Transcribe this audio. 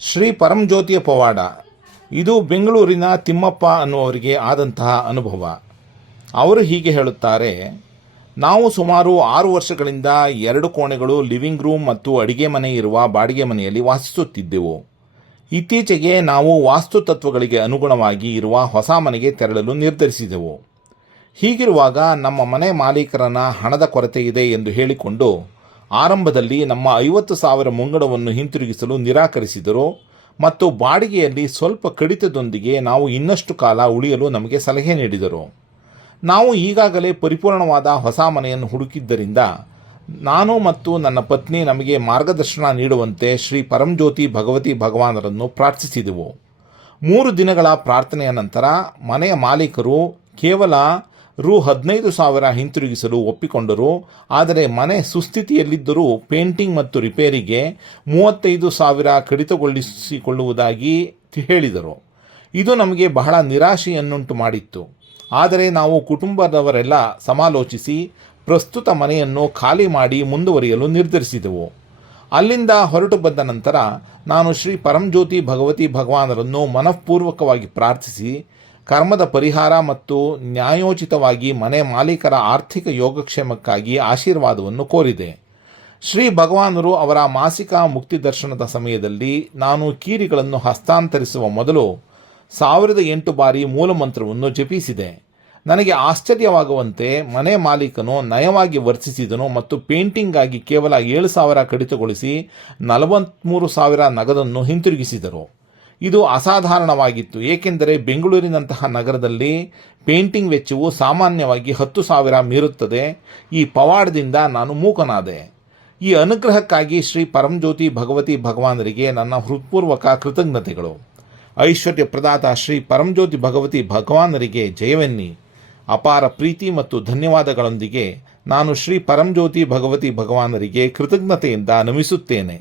ಶ್ರೀ ಪರಂಜ್ಯೋತಿಯ ಪವಾಡ. ಇದು ಬೆಂಗಳೂರಿನ ತಿಮ್ಮಪ್ಪ ಅನ್ನುವರಿಗೆ ಆದಂತಹ ಅನುಭವ. ಅವರು ಹೀಗೆ ಹೇಳುತ್ತಾರೆ. ನಾವು ಸುಮಾರು 6 ವರ್ಷಗಳಿಂದ 2 ಕೋಣೆಗಳು, ಲಿವಿಂಗ್ ರೂಮ್ ಮತ್ತು ಅಡಿಗೆ ಮನೆ ಇರುವ ಬಾಡಿಗೆ ಮನೆಯಲ್ಲಿ ವಾಸಿಸುತ್ತಿದ್ದೆವು. ಇತ್ತೀಚೆಗೆ ನಾವು ವಾಸ್ತುತತ್ವಗಳಿಗೆ ಅನುಗುಣವಾಗಿ ಇರುವ ಹೊಸ ಮನೆಗೆ ತೆರಳಲು ನಿರ್ಧರಿಸಿದೆವು. ಹೀಗಿರುವಾಗ ನಮ್ಮ ಮನೆ ಮಾಲೀಕರನ ಹಣದ ಕೊರತೆ ಇದೆ ಎಂದು ಹೇಳಿಕೊಂಡು ಆರಂಭದಲ್ಲಿ ನಮ್ಮ 50,000 ಮುಂಗಡವನ್ನು ಹಿಂತಿರುಗಿಸಲು ನಿರಾಕರಿಸಿದರು ಮತ್ತು ಬಾಡಿಗೆಯಲ್ಲಿ ಸ್ವಲ್ಪ ಕಡಿತದೊಂದಿಗೆ ನಾವು ಇನ್ನಷ್ಟು ಕಾಲ ಉಳಿಯಲು ನಮಗೆ ಸಲಹೆ ನೀಡಿದರು. ನಾವು ಈಗಾಗಲೇ ಪರಿಪೂರ್ಣವಾದ ಹೊಸ ಮನೆಯನ್ನು ಹುಡುಕಿದ್ದರಿಂದ ನಾನು ಮತ್ತು ನನ್ನ ಪತ್ನಿ ನಮಗೆ ಮಾರ್ಗದರ್ಶನ ನೀಡುವಂತೆ ಶ್ರೀ ಪರಂಜ್ಯೋತಿ ಭಗವತಿ ಭಗವಾನರನ್ನು ಪ್ರಾರ್ಥಿಸಿದೆವು. 3 ದಿನಗಳ ಪ್ರಾರ್ಥನೆಯ ನಂತರ ಮನೆಯ ಮಾಲೀಕರು ಕೇವಲ ರು 15,000 ಹಿಂತಿರುಗಿಸಲು ಒಪ್ಪಿಕೊಂಡರು. ಆದರೆ ಮನೆ ಸುಸ್ಥಿತಿಯಲ್ಲಿದ್ದರೂ ಪೇಂಟಿಂಗ್ ಮತ್ತು ರಿಪೇರಿಗೆ 35,000 ಕಡಿತಗೊಳಿಸಿಕೊಳ್ಳುವುದಾಗಿ ಹೇಳಿದರು. ಇದು ನಮಗೆ ಬಹಳ ನಿರಾಶೆಯನ್ನುಂಟು ಮಾಡಿತ್ತು. ಆದರೆ ನಾವು ಕುಟುಂಬದವರೆಲ್ಲ ಸಮಾಲೋಚಿಸಿ ಪ್ರಸ್ತುತ ಮನೆಯನ್ನು ಖಾಲಿ ಮಾಡಿ ಮುಂದುವರಿಯಲು ನಿರ್ಧರಿಸಿದೆವು. ಅಲ್ಲಿಂದ ಹೊರಟು ಬಂದ ನಂತರ ನಾನು ಶ್ರೀ ಪರಂಜ್ಯೋತಿ ಭಗವತಿ ಭಗವಾನರನ್ನು ಮನಃಪೂರ್ವಕವಾಗಿ ಪ್ರಾರ್ಥಿಸಿ ಕರ್ಮದ ಪರಿಹಾರ ಮತ್ತು ನ್ಯಾಯೋಚಿತವಾಗಿ ಮನೆ ಮಾಲೀಕರ ಆರ್ಥಿಕ ಯೋಗಕ್ಷೇಮಕ್ಕಾಗಿ ಆಶೀರ್ವಾದವನ್ನು ಕೋರಿದೆ. ಶ್ರೀ ಭಗವಾನರು ಅವರ ಮಾಸಿಕ ಮುಕ್ತಿ ದರ್ಶನದ ಸಮಯದಲ್ಲಿ ನಾನು ಕೀರಿಗಳನ್ನು ಹಸ್ತಾಂತರಿಸುವ ಮೊದಲು 1008 ಬಾರಿ ಮೂಲಮಂತ್ರವನ್ನು ಜಪಿಸಿದೆ. ನನಗೆ ಆಶ್ಚರ್ಯವಾಗುವಂತೆ ಮನೆ ಮಾಲೀಕನು ನಯವಾಗಿ ವರ್ತಿಸಿದನು ಮತ್ತು ಪೇಂಟಿಂಗ್ಗಾಗಿ ಕೇವಲ 7,000 ಕಡಿತಗೊಳಿಸಿ 43,000 ನಗದನ್ನು ಹಿಂತಿರುಗಿಸಿದರು. ಇದು ಅಸಾಧಾರಣವಾಗಿತ್ತು, ಏಕೆಂದರೆ ಬೆಂಗಳೂರಿನಂತಹ ನಗರದಲ್ಲಿ ಪೇಂಟಿಂಗ್ ವೆಚ್ಚವು ಸಾಮಾನ್ಯವಾಗಿ 10,000 ಮೀರುತ್ತದೆ. ಈ ಪವಾಡದಿಂದ ನಾನು ಮೂಕನಾದೆ. ಈ ಅನುಗ್ರಹಕ್ಕಾಗಿ ಶ್ರೀ ಪರಂಜ್ಯೋತಿ ಭಗವತಿ ಭಗವಾನರಿಗೆ ನನ್ನ ಹೃತ್ಪೂರ್ವಕ ಕೃತಜ್ಞತೆಗಳು. ಐಶ್ವರ್ಯ ಪ್ರದಾತ ಶ್ರೀ ಪರಂಜ್ಯೋತಿ ಭಗವತಿ ಭಗವಾನರಿಗೆ ಜಯವೆನ್ನಿ. ಅಪಾರ ಪ್ರೀತಿ ಮತ್ತು ಧನ್ಯವಾದಗಳೊಂದಿಗೆ ನಾನು ಶ್ರೀ ಪರಂಜ್ಯೋತಿ ಭಗವತಿ ಭಗವಾನರಿಗೆ ಕೃತಜ್ಞತೆಯಿಂದ ನಮಿಸುತ್ತೇನೆ.